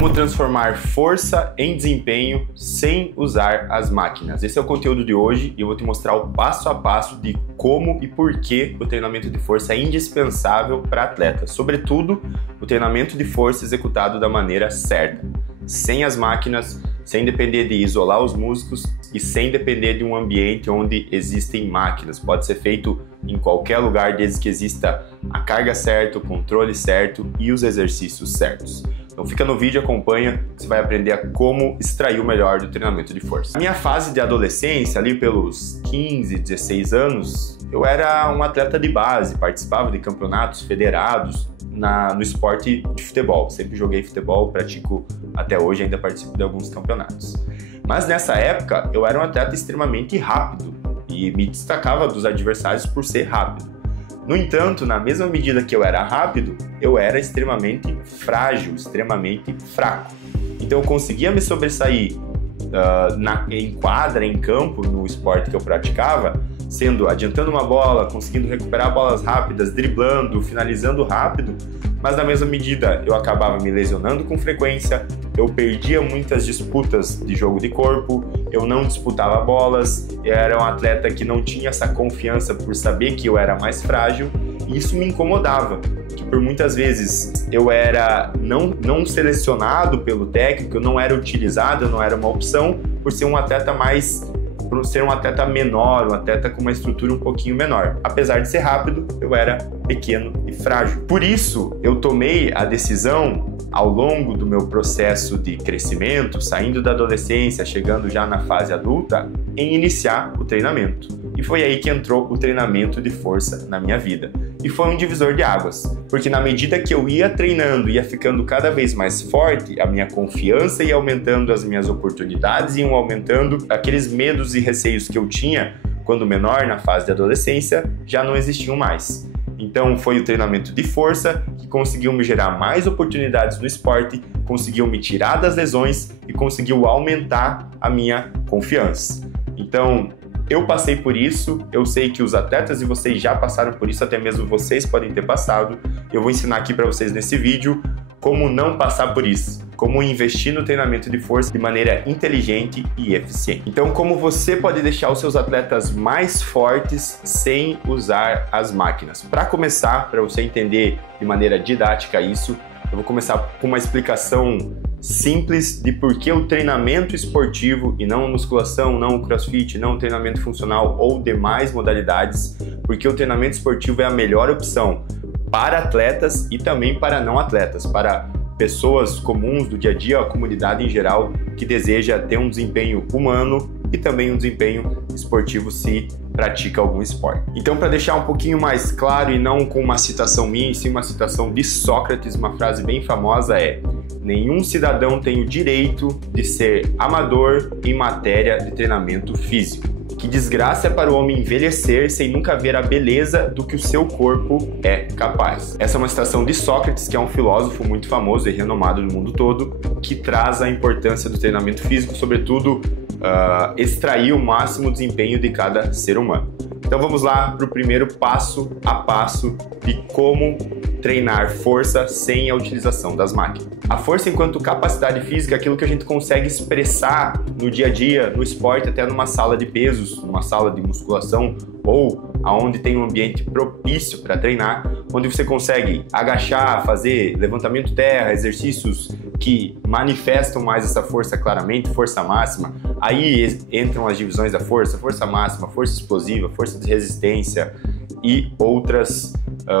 Como transformar força em desempenho sem usar as máquinas. Esse é o conteúdo de hoje e eu vou te mostrar o passo a passo de como e por que o treinamento de força é indispensável para atletas. Sobretudo, o treinamento de força executado da maneira certa. Sem as máquinas, sem depender de isolar os músculos e sem depender de um ambiente onde existem máquinas. Pode ser feito em qualquer lugar desde que exista a carga certa, o controle certo e os exercícios certos. Então fica no vídeo, acompanha, você vai aprender a como extrair o melhor do treinamento de força. Na minha fase de adolescência, ali pelos 15, 16 anos, eu era um atleta de base, participava de campeonatos federados no esporte de futebol. Sempre joguei futebol, pratico até hoje, ainda participo de alguns campeonatos. Mas nessa época, eu era um atleta extremamente rápido e me destacava dos adversários por ser rápido. No entanto, na mesma medida que eu era rápido, eu era extremamente frágil, extremamente fraco. Então eu conseguia me sobressair em quadra, em campo, no esporte que eu praticava, adiantando uma bola, conseguindo recuperar bolas rápidas, driblando, finalizando rápido, mas na mesma medida eu acabava me lesionando com frequência, eu perdia muitas disputas de jogo de corpo, eu não disputava bolas, eu era um atleta que não tinha essa confiança por saber que eu era mais frágil, e isso me incomodava, que por muitas vezes eu era não selecionado pelo técnico, eu não era utilizado, eu não era uma opção, por ser um atleta menor, um atleta com uma estrutura um pouquinho menor. Apesar de ser rápido, eu era pequeno e frágil. Por isso, eu tomei a decisão, ao longo do meu processo de crescimento, saindo da adolescência, chegando já na fase adulta, em iniciar o treinamento. E foi aí que entrou o treinamento de força na minha vida. E foi um divisor de águas, porque na medida que eu ia treinando, ia ficando cada vez mais forte, a minha confiança ia aumentando, as minhas oportunidades iam aumentando, aqueles medos e receios que eu tinha quando menor, na fase de adolescência, já não existiam mais. Então foi o treinamento de força que conseguiu me gerar mais oportunidades no esporte, conseguiu me tirar das lesões e conseguiu aumentar a minha confiança. Então, eu passei por isso, eu sei que os atletas e vocês já passaram por isso, até mesmo vocês podem ter passado. Eu vou ensinar aqui para vocês nesse vídeo como não passar por isso, como investir no treinamento de força de maneira inteligente e eficiente. Então, como você pode deixar os seus atletas mais fortes sem usar as máquinas? Para começar, para você entender de maneira didática isso, eu vou começar com uma explicação simples de por que o treinamento esportivo e não a musculação, não o crossfit, não o treinamento funcional ou demais modalidades, porque o treinamento esportivo é a melhor opção para atletas e também para não atletas, para pessoas comuns do dia a dia, a comunidade em geral que deseja ter um desempenho humano e também um desempenho esportivo se pratica algum esporte. Então, para deixar um pouquinho mais claro e não com uma citação minha, e sim uma citação de Sócrates, uma frase bem famosa é: nenhum cidadão tem o direito de ser amador em matéria de treinamento físico. Que desgraça é para o homem envelhecer sem nunca ver a beleza do que o seu corpo é capaz. Essa é uma citação de Sócrates, que é um filósofo muito famoso e renomado no mundo todo, que traz a importância do treinamento físico, sobretudo extrair o máximo desempenho de cada ser humano. Então vamos lá para o primeiro passo a passo de como treinar força sem a utilização das máquinas. A força enquanto capacidade física é aquilo que a gente consegue expressar no dia a dia, no esporte, até numa sala de pesos, numa sala de musculação ou aonde tem um ambiente propício para treinar, onde você consegue agachar, fazer levantamento terra, exercícios que manifestam mais essa força claramente, força máxima. Aí entram as divisões da força, força máxima, força explosiva, força de resistência e outras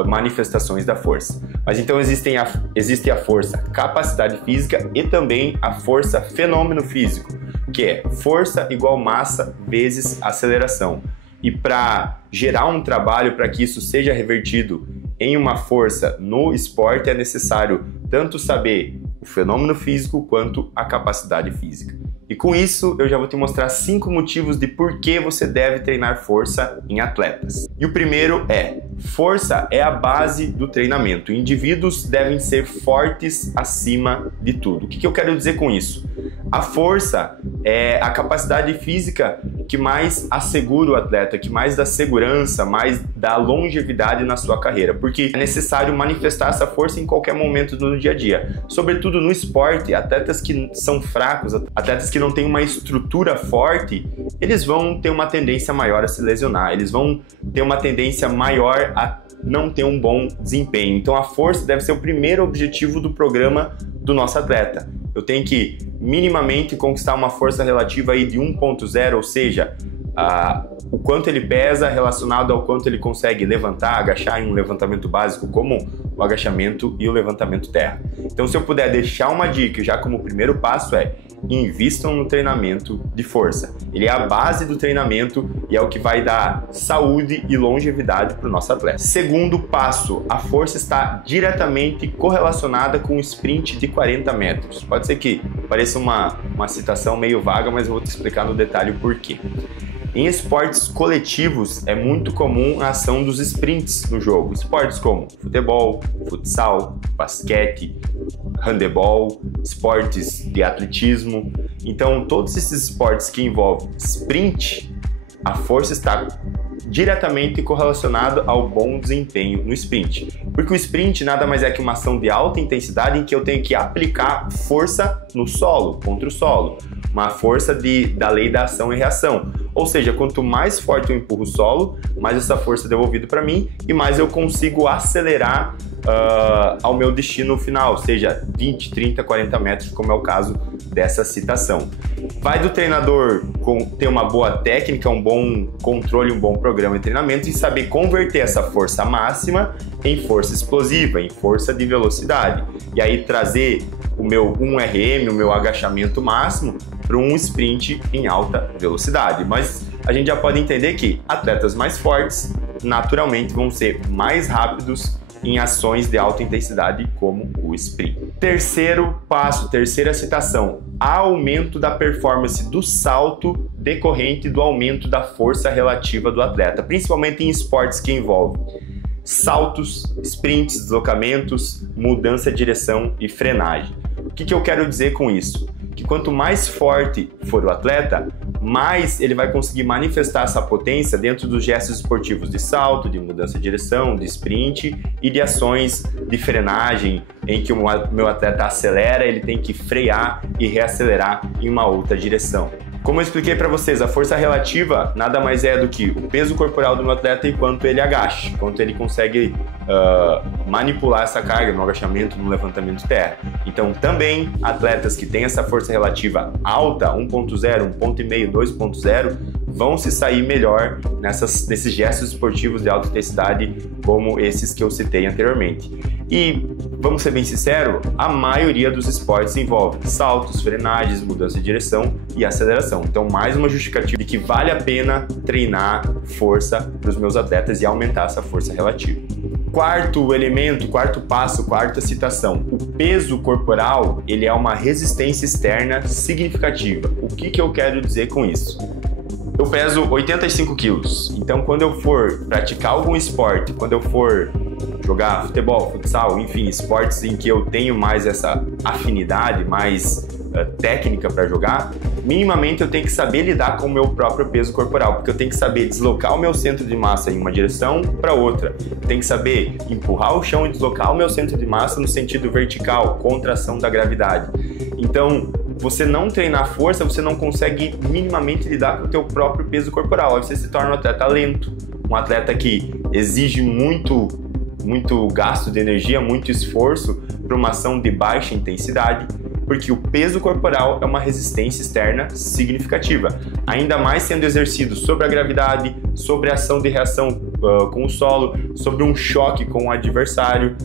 manifestações da força. Mas então existe a força capacidade física e também a força fenômeno físico, que é força igual massa vezes aceleração. E para gerar um trabalho para que isso seja revertido em uma força no esporte é necessário tanto saber o fenômeno físico quanto a capacidade física. E com isso eu já vou te mostrar 5 motivos de por que você deve treinar força em atletas. E o primeiro é: força é a base do treinamento. Indivíduos devem ser fortes acima de tudo. O que eu quero dizer com isso? A força é a capacidade física que mais assegura o atleta, que mais dá segurança, mais dá longevidade na sua carreira, porque é necessário manifestar essa força em qualquer momento do dia a dia. Sobretudo no esporte, atletas que são fracos, atletas que não têm uma estrutura forte, eles vão ter uma tendência maior a se lesionar, eles vão ter uma tendência maior a não ter um bom desempenho. Então a força deve ser o primeiro objetivo do programa do nosso atleta. Eu tenho que minimamente conquistar uma força relativa aí de 1.0, ou seja, o quanto ele pesa relacionado ao quanto ele consegue levantar, agachar em um levantamento básico, como o agachamento e o levantamento terra. Então, se eu puder deixar uma dica já como primeiro passo é: invistam no treinamento de força. Ele é a base do treinamento e é o que vai dar saúde e longevidade para o nosso atleta. Segundo passo, a força está diretamente correlacionada com o sprint de 40 metros. Pode ser que pareça uma citação meio vaga, mas eu vou te explicar no detalhe o porquê. Em esportes coletivos, é muito comum a ação dos sprints no jogo. Esportes como futebol, futsal, basquete, handebol, esportes de atletismo. Então, todos esses esportes que envolvem sprint, a força está diretamente correlacionada ao bom desempenho no sprint. Porque o sprint nada mais é que uma ação de alta intensidade em que eu tenho que aplicar força no solo, contra o solo. Uma força da lei da ação e reação. Ou seja, quanto mais forte eu empurro o solo, mais essa força é devolvida para mim e mais eu consigo acelerar ao meu destino final, seja 20, 30, 40 metros, como é o caso dessa citação. Vai do treinador ter uma boa técnica, um bom controle, um bom programa de treinamento e saber converter essa força máxima em força explosiva, em força de velocidade. E aí trazer o meu 1RM, o meu agachamento máximo, para um sprint em alta velocidade. Mas a gente já pode entender que atletas mais fortes naturalmente vão ser mais rápidos em ações de alta intensidade como o sprint. Terceiro passo, terceira citação: aumento da performance do salto decorrente do aumento da força relativa do atleta, principalmente em esportes que envolvem saltos, sprints, deslocamentos, mudança de direção e frenagem. O que eu quero dizer com isso? Que quanto mais forte for o atleta, mais ele vai conseguir manifestar essa potência dentro dos gestos esportivos de salto, de mudança de direção, de sprint e de ações de frenagem, em que o meu atleta acelera, ele tem que frear e reacelerar em uma outra direção. Como eu expliquei para vocês, a força relativa nada mais é do que o peso corporal do meu atleta e quanto ele agacha, quanto ele consegue manipular essa carga no agachamento, no levantamento terra. Então, também atletas que têm essa força relativa alta, 1.0, 1.5, 2.0, vão se sair melhor nesses gestos esportivos de alta intensidade como esses que eu citei anteriormente. E, vamos ser bem sinceros, a maioria dos esportes envolve saltos, frenagens, mudança de direção e aceleração. Então, mais uma justificativa de que vale a pena treinar força para os meus atletas e aumentar essa força relativa. Quarto elemento, quarto passo, quarta citação: o peso corporal ele é uma resistência externa significativa. O que eu quero dizer com isso? Eu peso 85 quilos, então quando eu for praticar algum esporte, quando eu for jogar futebol, futsal, enfim, esportes em que eu tenho mais essa afinidade, mais técnica para jogar, minimamente eu tenho que saber lidar com o meu próprio peso corporal, porque eu tenho que saber deslocar o meu centro de massa em uma direção para outra, eu tenho que saber empurrar o chão e deslocar o meu centro de massa no sentido vertical, contração da gravidade. Então, você não treinar força, você não consegue minimamente lidar com o teu próprio peso corporal, aí você se torna um atleta lento, um atleta que exige muito gasto de energia, muito esforço para uma ação de baixa intensidade, porque o peso corporal é uma resistência externa significativa, ainda mais sendo exercido sobre a gravidade, sobre a ação de reação com o solo, sobre um choque com o adversário,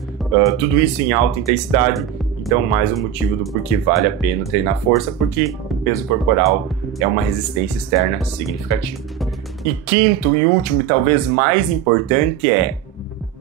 tudo isso em alta intensidade. Então, mais um motivo do porquê vale a pena treinar força, porque o peso corporal é uma resistência externa significativa. E quinto e último, e talvez mais importante, é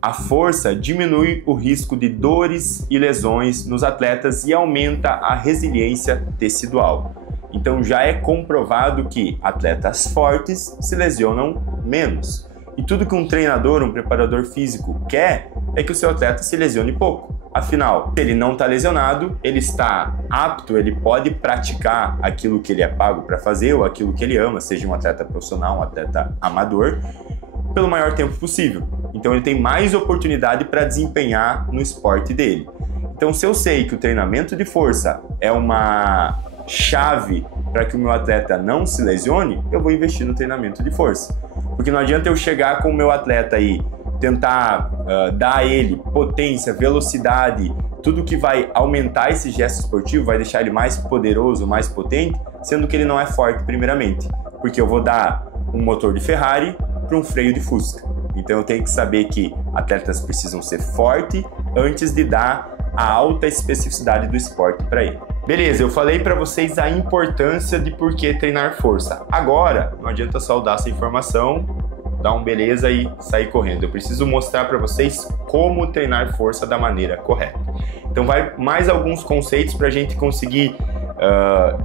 a força diminui o risco de dores e lesões nos atletas e aumenta a resiliência tecidual. Então já é comprovado que atletas fortes se lesionam menos. E tudo que um treinador, um preparador físico quer é que o seu atleta se lesione pouco. Afinal, se ele não está lesionado, ele está apto, ele pode praticar aquilo que ele é pago para fazer ou aquilo que ele ama, seja um atleta profissional, um atleta amador, pelo maior tempo possível. Então ele tem mais oportunidade para desempenhar no esporte dele. Então, se eu sei que o treinamento de força é uma chave para que o meu atleta não se lesione, eu vou investir no treinamento de força. Porque não adianta eu chegar com o meu atleta aí, tentar dar a ele potência, velocidade, tudo que vai aumentar esse gesto esportivo, vai deixar ele mais poderoso, mais potente, sendo que ele não é forte primeiramente. Porque eu vou dar um motor de Ferrari para um freio de Fusca. Então eu tenho que saber que atletas precisam ser fortes antes de dar a alta especificidade do esporte para ele. Beleza, eu falei para vocês a importância de por que treinar força. Agora, não adianta só dar essa informação, dar um beleza e sair correndo. Eu preciso mostrar para vocês como treinar força da maneira correta. Então vai mais alguns conceitos para a gente conseguir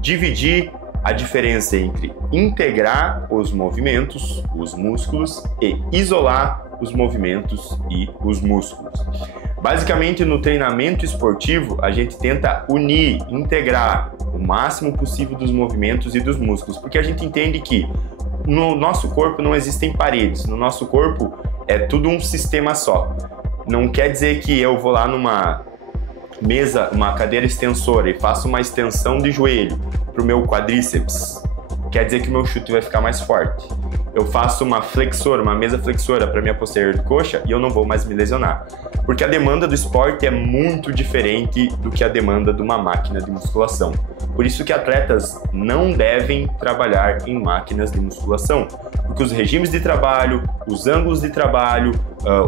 dividir a diferença entre integrar os movimentos, os músculos, e isolar os movimentos e os músculos. Basicamente, no treinamento esportivo, a gente tenta unir, integrar o máximo possível dos movimentos e dos músculos, porque a gente entende que no nosso corpo não existem paredes, no nosso corpo é tudo um sistema só. Não quer dizer que eu vou lá numa mesa, uma cadeira extensora e faço uma extensão de joelho para o meu quadríceps, quer dizer que o meu chute vai ficar mais forte. Eu faço uma flexora, uma mesa flexora para minha posterior de coxa e eu não vou mais me lesionar. Porque a demanda do esporte é muito diferente do que a demanda de uma máquina de musculação. Por isso que atletas não devem trabalhar em máquinas de musculação, porque os regimes de trabalho, os ângulos de trabalho,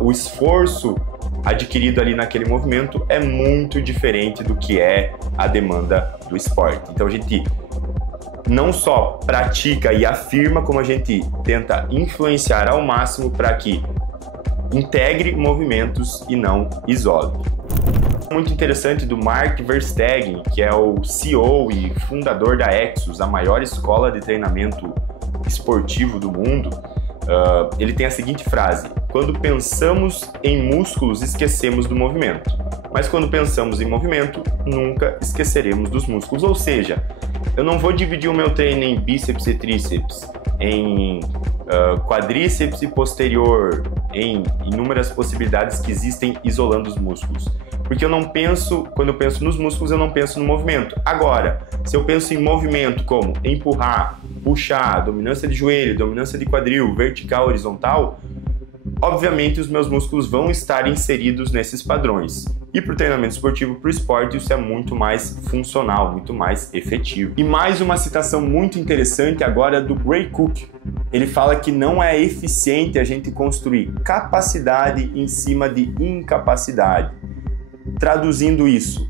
o esforço adquirido ali naquele movimento é muito diferente do que é a demanda do esporte. Então a gente não só pratica e afirma, como a gente tenta influenciar ao máximo para que integre movimentos e não isole. Muito interessante do Mark Verstegen, que é o CEO e fundador da Exos, a maior escola de treinamento esportivo do mundo. Ele tem a seguinte frase: quando pensamos em músculos, esquecemos do movimento, mas quando pensamos em movimento, nunca esqueceremos dos músculos. Ou seja, eu não vou dividir o meu treino em bíceps e tríceps, em quadríceps e posterior, em inúmeras possibilidades que existem isolando os músculos. Porque eu não penso, quando eu penso nos músculos, eu não penso no movimento. Agora, se eu penso em movimento como empurrar, puxar, dominância de joelho, dominância de quadril, vertical, horizontal, obviamente os meus músculos vão estar inseridos nesses padrões. E para o treinamento esportivo, para o esporte, isso é muito mais funcional, muito mais efetivo. E mais uma citação muito interessante agora do Gray Cook. Ele fala que não é eficiente a gente construir capacidade em cima de incapacidade. Traduzindo isso,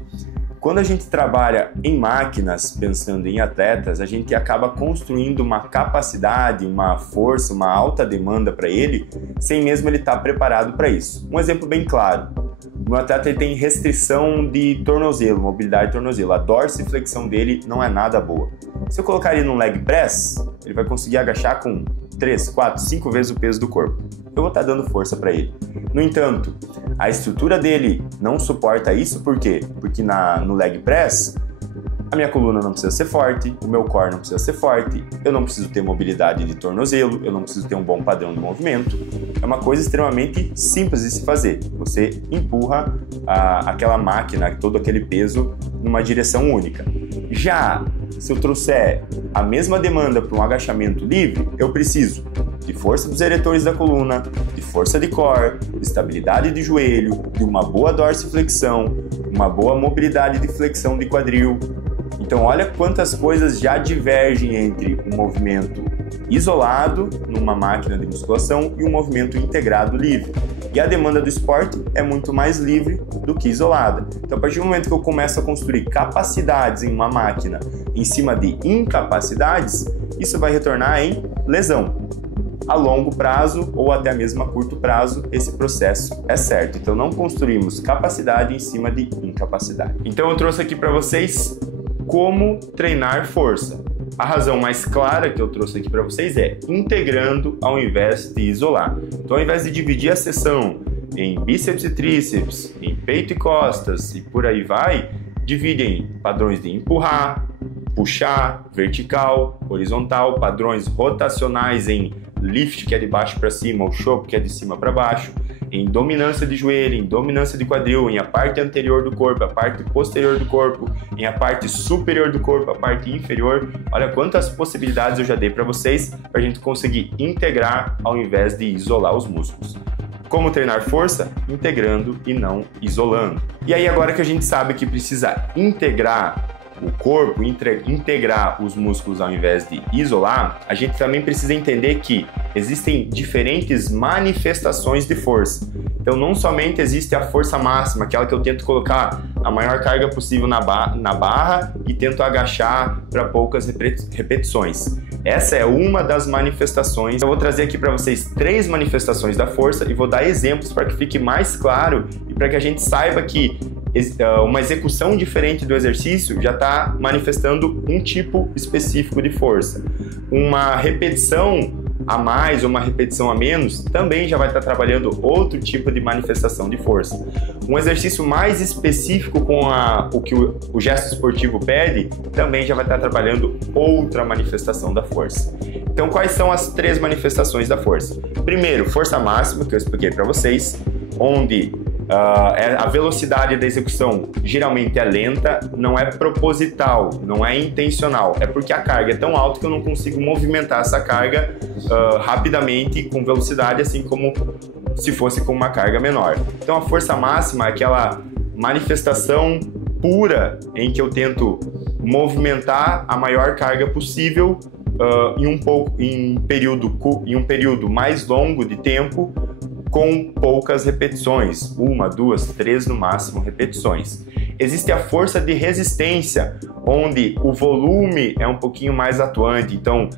quando a gente trabalha em máquinas, pensando em atletas, a gente acaba construindo uma capacidade, uma força, uma alta demanda para ele, sem mesmo ele estar preparado para isso. Um exemplo bem claro: o meu atleta ele tem restrição de tornozelo, mobilidade de tornozelo. A dorsiflexão dele não é nada boa. Se eu colocar ele num leg press, ele vai conseguir agachar com 3, 4, 5 vezes o peso do corpo. Eu vou estar dando força para ele. No entanto, a estrutura dele não suporta isso, por quê? Porque no leg press, a minha coluna não precisa ser forte, o meu core não precisa ser forte, eu não preciso ter mobilidade de tornozelo, eu não preciso ter um bom padrão de movimento. É uma coisa extremamente simples de se fazer. Você empurra aquela máquina, todo aquele peso, numa direção única. Já se eu trouxer a mesma demanda para um agachamento livre, eu preciso de força dos eretores da coluna, de força de core, de estabilidade de joelho, de uma boa dorsiflexão, uma boa mobilidade de flexão de quadril. Então olha quantas coisas já divergem entre um movimento isolado numa máquina de musculação e um movimento integrado livre. E a demanda do esporte é muito mais livre do que isolada. Então a partir do momento que eu começo a construir capacidades em uma máquina em cima de incapacidades, isso vai retornar em lesão. A longo prazo ou até mesmo a curto prazo, esse processo é certo. Então não construímos capacidade em cima de incapacidade. Então eu trouxe aqui para vocês como treinar força. A razão mais clara que eu trouxe aqui para vocês é integrando ao invés de isolar. Então, ao invés de dividir a sessão em bíceps e tríceps, em peito e costas e por aí vai, divide em padrões de empurrar, puxar, vertical, horizontal, padrões rotacionais em lift, que é de baixo para cima, ou chop, que é de cima para baixo, em dominância de joelho, em dominância de quadril, em a parte anterior do corpo, a parte posterior do corpo, em a parte superior do corpo, a parte inferior. Olha quantas possibilidades eu já dei para vocês para a gente conseguir integrar ao invés de isolar os músculos. Como treinar força? Integrando e não isolando. E aí agora que a gente sabe que precisa integrar o corpo, integrar os músculos ao invés de isolar, a gente também precisa entender que existem diferentes manifestações de força. Então não somente existe a força máxima, aquela que eu tento colocar a maior carga possível na barra e tento agachar para poucas repetições. Essa é uma das manifestações. Eu vou trazer aqui para vocês 3 manifestações da força e vou dar exemplos para que fique mais claro e para que a gente saiba que uma execução diferente do exercício já está manifestando um tipo específico de força. Uma repetição a mais ou uma repetição a menos também já vai estar trabalhando outro tipo de manifestação de força. Um exercício mais específico com o que o gesto esportivo pede também já vai estar trabalhando outra manifestação da força. Então, quais são as 3 manifestações da força? Primeiro, força máxima, que eu expliquei para vocês, onde a velocidade da execução geralmente é lenta, não é proposital, não é intencional. É porque a carga é tão alta que eu não consigo movimentar essa carga rapidamente com velocidade, assim como se fosse com uma carga menor. Então a força máxima é aquela manifestação pura em que eu tento movimentar a maior carga possível em um período mais longo de tempo, com poucas repetições, 1, 2, 3 no máximo repetições. Existe a força de resistência, onde o volume é um pouquinho mais atuante, então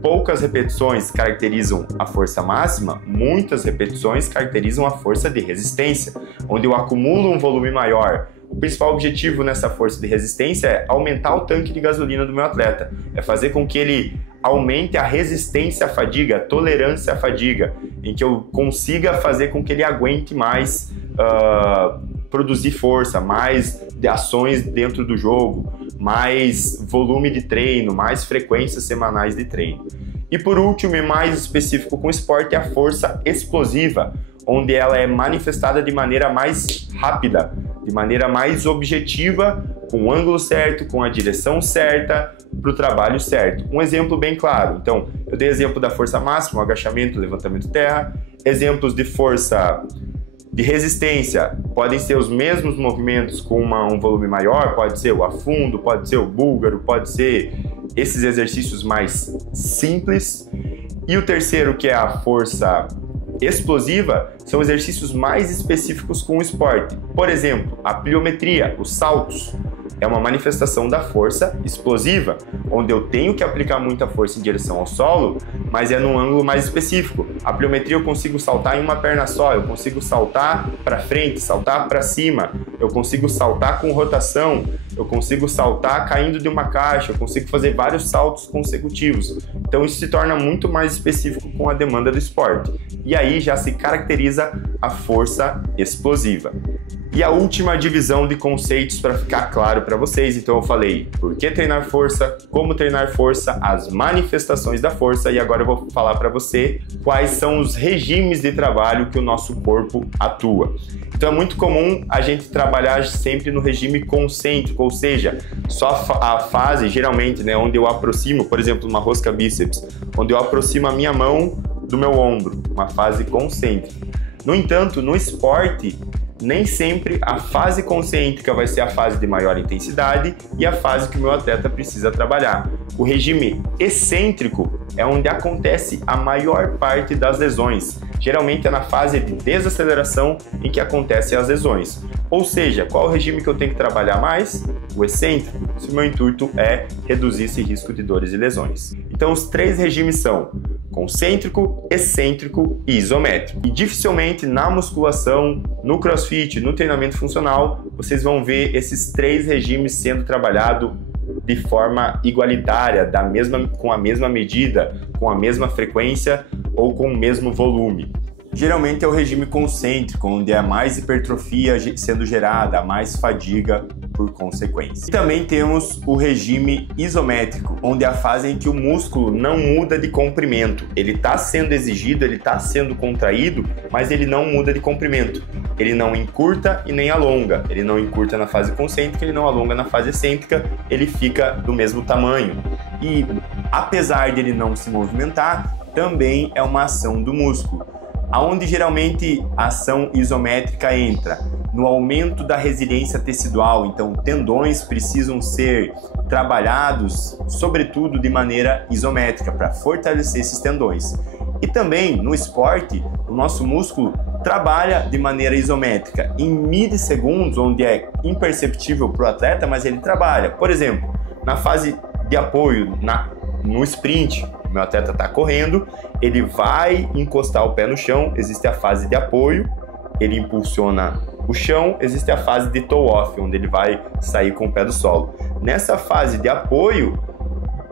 poucas repetições caracterizam a força máxima, muitas repetições caracterizam a força de resistência, onde eu acumulo um volume maior. O principal objetivo nessa força de resistência é aumentar o tanque de gasolina do meu atleta, é fazer com que ele aumente a resistência à fadiga, a tolerância à fadiga, em que eu consiga fazer com que ele aguente mais produzir força, mais de ações dentro do jogo, mais volume de treino, mais frequências semanais de treino. E por último, e mais específico com o esporte, é a força explosiva, onde ela é manifestada de maneira mais rápida, de maneira mais objetiva, com o ângulo certo, com a direção certa, para o trabalho certo. Um exemplo bem claro. Então, eu dei exemplo da força máxima, agachamento, levantamento terra. Exemplos de força de resistência podem ser os mesmos movimentos com um volume maior, pode ser o afundo, pode ser o búlgaro, pode ser esses exercícios mais simples. E o terceiro, que é a força explosiva, são exercícios mais específicos com o esporte. Por exemplo, a pliometria, os saltos, é uma manifestação da força explosiva, onde eu tenho que aplicar muita força em direção ao solo, mas é num ângulo mais específico. A pliometria eu consigo saltar em uma perna só, eu consigo saltar para frente, saltar para cima, eu consigo saltar com rotação, eu consigo saltar caindo de uma caixa, eu consigo fazer vários saltos consecutivos. Então isso se torna muito mais específico com a demanda do esporte. E aí já se caracteriza a força explosiva. E a última divisão de conceitos para ficar claro para vocês. Então eu falei por que treinar força, como treinar força, as manifestações da força, e agora eu vou falar para você quais são os regimes de trabalho que o nosso corpo atua. Então é muito comum a gente trabalhar sempre no regime concêntrico, ou seja, só a fase, geralmente, né, onde eu aproximo, por exemplo, uma rosca bíceps, onde eu aproximo a minha mão do meu ombro, uma fase concêntrica. No entanto, no esporte, nem sempre a fase concêntrica vai ser a fase de maior intensidade e a fase que o meu atleta precisa trabalhar. O regime excêntrico é onde acontece a maior parte das lesões. Geralmente é na fase de desaceleração em que acontecem as lesões. Ou seja, qual o regime que eu tenho que trabalhar mais? O excêntrico, se o meu intuito é reduzir esse risco de dores e lesões. Então os 3 regimes são concêntrico, excêntrico e isométrico. E dificilmente na musculação, no crossfit, no treinamento funcional, vocês vão ver esses 3 regimes sendo trabalhados de forma igualitária, com a mesma medida, com a mesma frequência ou com o mesmo volume. Geralmente é o regime concêntrico, onde há mais hipertrofia sendo gerada, mais fadiga por consequência. E também temos o regime isométrico, onde é a fase em que o músculo não muda de comprimento. Ele está sendo exigido, ele está sendo contraído, mas ele não muda de comprimento. Ele não encurta e nem alonga. Ele não encurta na fase concêntrica, ele não alonga na fase excêntrica, ele fica do mesmo tamanho. E apesar de ele não se movimentar, também é uma ação do músculo. Aonde geralmente a ação isométrica entra? No aumento da resiliência tecidual, então tendões precisam ser trabalhados, sobretudo de maneira isométrica, para fortalecer esses tendões. E também no esporte, o nosso músculo trabalha de maneira isométrica, em milissegundos, onde é imperceptível para o atleta, mas ele trabalha. Por exemplo, na fase de apoio, no sprint, o meu atleta está correndo, ele vai encostar o pé no chão, existe a fase de apoio, ele impulsiona o chão, existe a fase de toe-off, onde ele vai sair com o pé do solo. Nessa fase de apoio,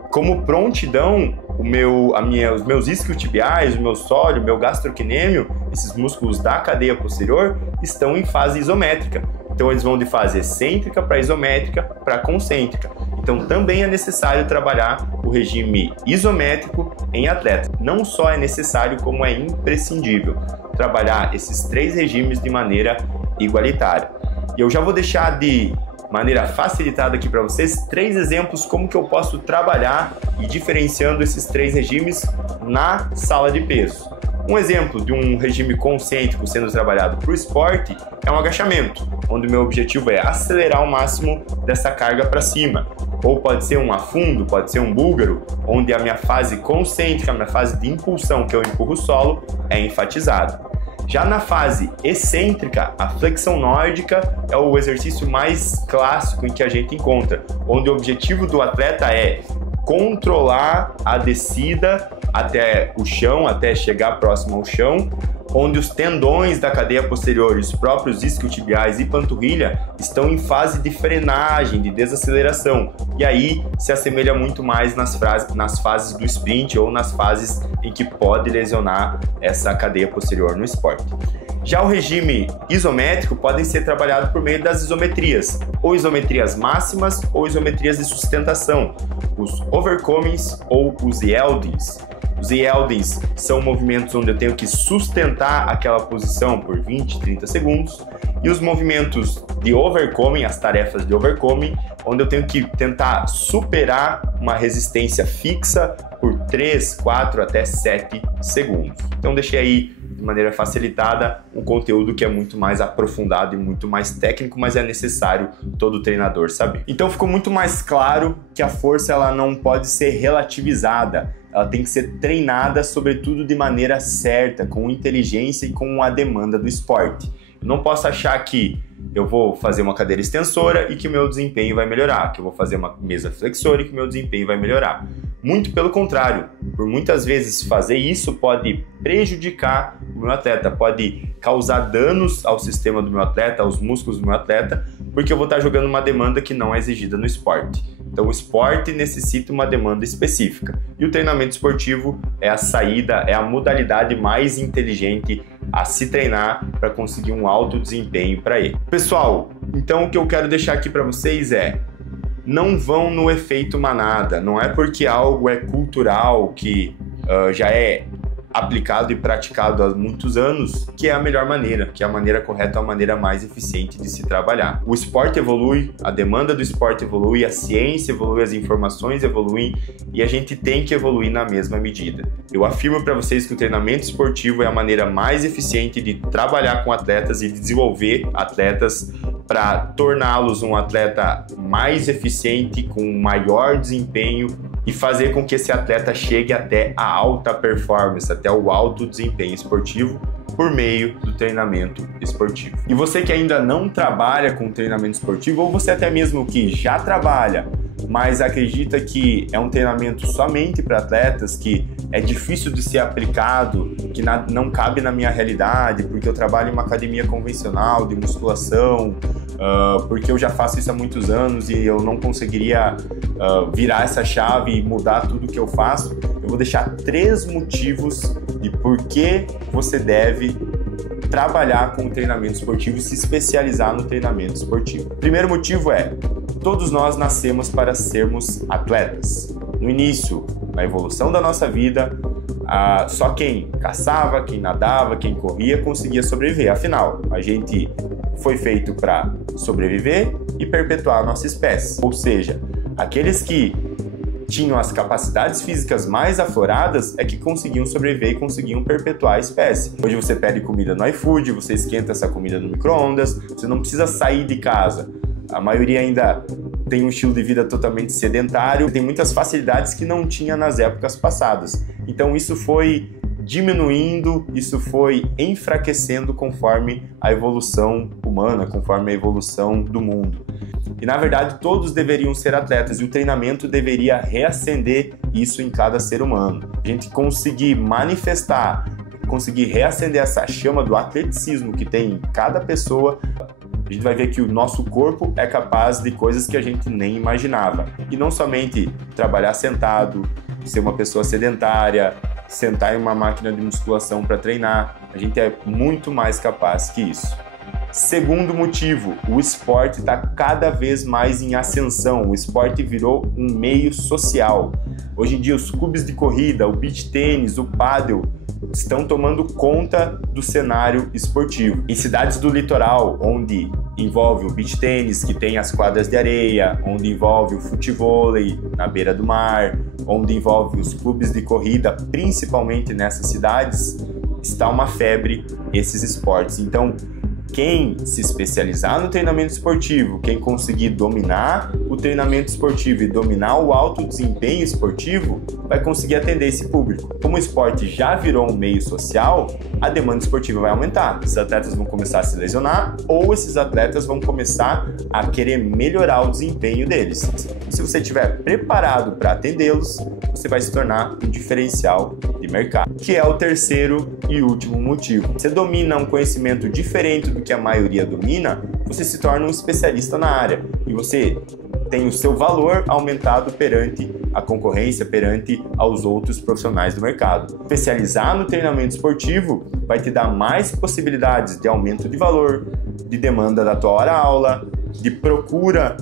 como prontidão, os meus isquiotibiais, o meu sólio, o meu gastrocnêmio, esses músculos da cadeia posterior, estão em fase isométrica. Então eles vão de fase excêntrica para isométrica para concêntrica. Então também é necessário trabalhar o regime isométrico em atleta. Não só é necessário, como é imprescindível trabalhar esses três regimes de maneira igualitária. E eu já vou deixar de maneira facilitada aqui para vocês 3 exemplos como que eu posso trabalhar e diferenciando esses 3 regimes na sala de peso. Um exemplo de um regime concêntrico sendo trabalhado para o esporte é um agachamento, onde o meu objetivo é acelerar o máximo dessa carga para cima. Ou pode ser um afundo, pode ser um búlgaro, onde a minha fase concêntrica, a minha fase de impulsão, que eu empurro o solo, é enfatizada. Já na fase excêntrica, a flexão nórdica é o exercício mais clássico em que a gente encontra, onde o objetivo do atleta é controlar a descida até o chão, até chegar próximo ao chão, onde os tendões da cadeia posterior, os próprios isquiotibiais e panturrilha estão em fase de frenagem, de desaceleração. E aí se assemelha muito mais nas fases do sprint ou nas fases em que pode lesionar essa cadeia posterior no esporte. Já o regime isométrico podem ser trabalhados por meio das isometrias, ou isometrias máximas ou isometrias de sustentação, os overcomings ou os yieldings. Os yieldings são movimentos onde eu tenho que sustentar aquela posição por 20, 30 segundos, e os movimentos de overcoming, as tarefas de overcoming, onde eu tenho que tentar superar uma resistência fixa por 3, 4 até 7 segundos. Então deixei aí de maneira facilitada um conteúdo que é muito mais aprofundado e muito mais técnico, mas é necessário todo treinador saber. Então ficou muito mais claro que a força ela não pode ser relativizada, ela tem que ser treinada, sobretudo de maneira certa, com inteligência e com a demanda do esporte. Eu não posso achar que eu vou fazer uma cadeira extensora e que o meu desempenho vai melhorar, que eu vou fazer uma mesa flexora e que o meu desempenho vai melhorar. Muito pelo contrário, por muitas vezes fazer isso pode prejudicar o meu atleta, pode causar danos ao sistema do meu atleta, aos músculos do meu atleta, porque eu vou estar jogando uma demanda que não é exigida no esporte. Então o esporte necessita uma demanda específica e o treinamento esportivo é a saída, é a modalidade mais inteligente a se treinar para conseguir um alto desempenho para ele. Pessoal, então o que eu quero deixar aqui para vocês é: não vão no efeito manada, não é porque algo é cultural, que já é aplicado e praticado há muitos anos, que é a melhor maneira, que é a maneira correta, a maneira mais eficiente de se trabalhar. O esporte evolui, a demanda do esporte evolui, a ciência evolui, as informações evoluem e a gente tem que evoluir na mesma medida. Eu afirmo para vocês que o treinamento esportivo é a maneira mais eficiente de trabalhar com atletas e de desenvolver atletas para torná-los um atleta mais eficiente, com maior desempenho e fazer com que esse atleta chegue até a alta performance, até o alto desempenho esportivo por meio do treinamento esportivo. E você que ainda não trabalha com treinamento esportivo, ou você até mesmo que já trabalha, mas acredita que é um treinamento somente para atletas, que é difícil de ser aplicado, que não cabe na minha realidade, porque eu trabalho em uma academia convencional de musculação, porque eu já faço isso há muitos anos e eu não conseguiria virar essa chave e mudar tudo que eu faço. Eu vou deixar 3 motivos de por que você deve trabalhar com o treinamento esportivo e se especializar no treinamento esportivo. O primeiro motivo é: todos nós nascemos para sermos atletas. No início, na evolução da nossa vida, só quem caçava, quem nadava, quem corria conseguia sobreviver. Afinal, a gente foi feito para sobreviver e perpetuar a nossa espécie. Ou seja, aqueles que tinham as capacidades físicas mais afloradas é que conseguiam sobreviver e conseguiam perpetuar a espécie. Hoje você pede comida no iFood, você esquenta essa comida no micro-ondas, você não precisa sair de casa. A maioria ainda tem um estilo de vida totalmente sedentário, tem muitas facilidades que não tinha nas épocas passadas. Então isso foi diminuindo, isso foi enfraquecendo conforme a evolução humana, conforme a evolução do mundo. E na verdade todos deveriam ser atletas e o treinamento deveria reacender isso em cada ser humano. A gente conseguir manifestar, conseguir reacender essa chama do atleticismo que tem em cada pessoa, a gente vai ver que o nosso corpo é capaz de coisas que a gente nem imaginava. E não somente trabalhar sentado, ser uma pessoa sedentária, sentar em uma máquina de musculação para treinar, a gente é muito mais capaz que isso. Segundo motivo, o esporte está cada vez mais em ascensão, o esporte virou um meio social. Hoje em dia os clubes de corrida, o beach tênis, o pádel estão tomando conta do cenário esportivo. Em cidades do litoral, onde envolve o beach tênis, que tem as quadras de areia, onde envolve o futevôlei na beira do mar, onde envolve os clubes de corrida, principalmente nessas cidades, está uma febre esses esportes. Então, quem se especializar no treinamento esportivo, quem conseguir dominar o treinamento esportivo e dominar o alto desempenho esportivo, vai conseguir atender esse público. Como o esporte já virou um meio social, a demanda esportiva vai aumentar. Esses atletas vão começar a se lesionar ou esses atletas vão começar a querer melhorar o desempenho deles. Se você estiver preparado para atendê-los, você vai se tornar um diferencial de mercado, que é o terceiro e último motivo. Você domina um conhecimento diferente do que a maioria domina, você se torna um especialista na área e você tem o seu valor aumentado perante a concorrência, perante aos outros profissionais do mercado. Especializar no treinamento esportivo vai te dar mais possibilidades de aumento de valor, de demanda da tua hora-aula, de procura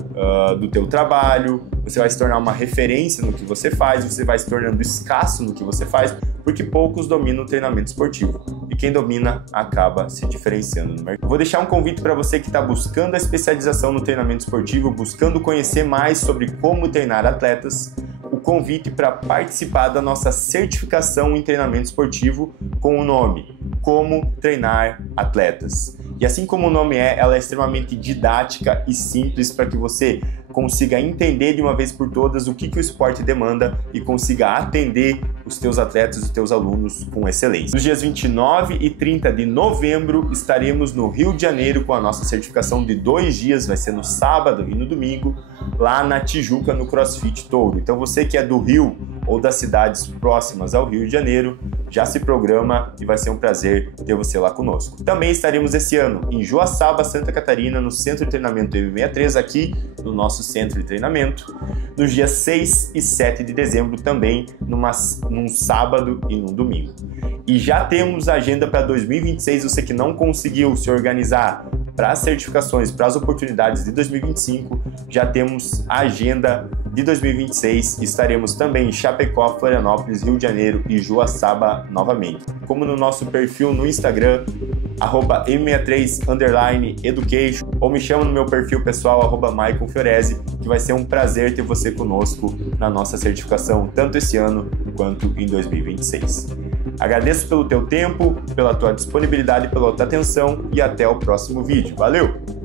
do teu trabalho, você vai se tornar uma referência no que você faz, você vai se tornando escasso no que você faz, porque poucos dominam o treinamento esportivo. E quem domina acaba se diferenciando no mercado. Eu vou deixar um convite para você que está buscando a especialização no treinamento esportivo, buscando conhecer mais sobre como treinar atletas, o convite para participar da nossa certificação em treinamento esportivo com o nome Como Treinar Atletas. E assim como o nome ela é extremamente didática e simples para que você consiga entender de uma vez por todas o que o esporte demanda e consiga atender os teus atletas e os teus alunos com excelência. Nos dias 29 e 30 de novembro estaremos no Rio de Janeiro com a nossa certificação de 2 dias, vai ser no sábado e no domingo, lá na Tijuca, no CrossFit Touro. Então você que é do Rio ou das cidades próximas ao Rio de Janeiro, já se programa e vai ser um prazer ter você lá conosco. Também estaremos esse ano em Joaçaba, Santa Catarina, no Centro de Treinamento M63, aqui no nosso centro de treinamento, nos dias 6 e 7 de dezembro também, num sábado e num domingo. E já temos a agenda para 2026, você que não conseguiu se organizar para as certificações, para as oportunidades de 2025, já temos a agenda de 2026, estaremos também em Chapecó, Florianópolis, Rio de Janeiro e Joaçaba novamente. Como no nosso perfil no Instagram, @m63_education, ou me chama no meu perfil pessoal, @maiconfiorese, que vai ser um prazer ter você conosco na nossa certificação, tanto esse ano quanto em 2026. Agradeço pelo teu tempo, pela tua disponibilidade, pela tua atenção e até o próximo vídeo. Valeu!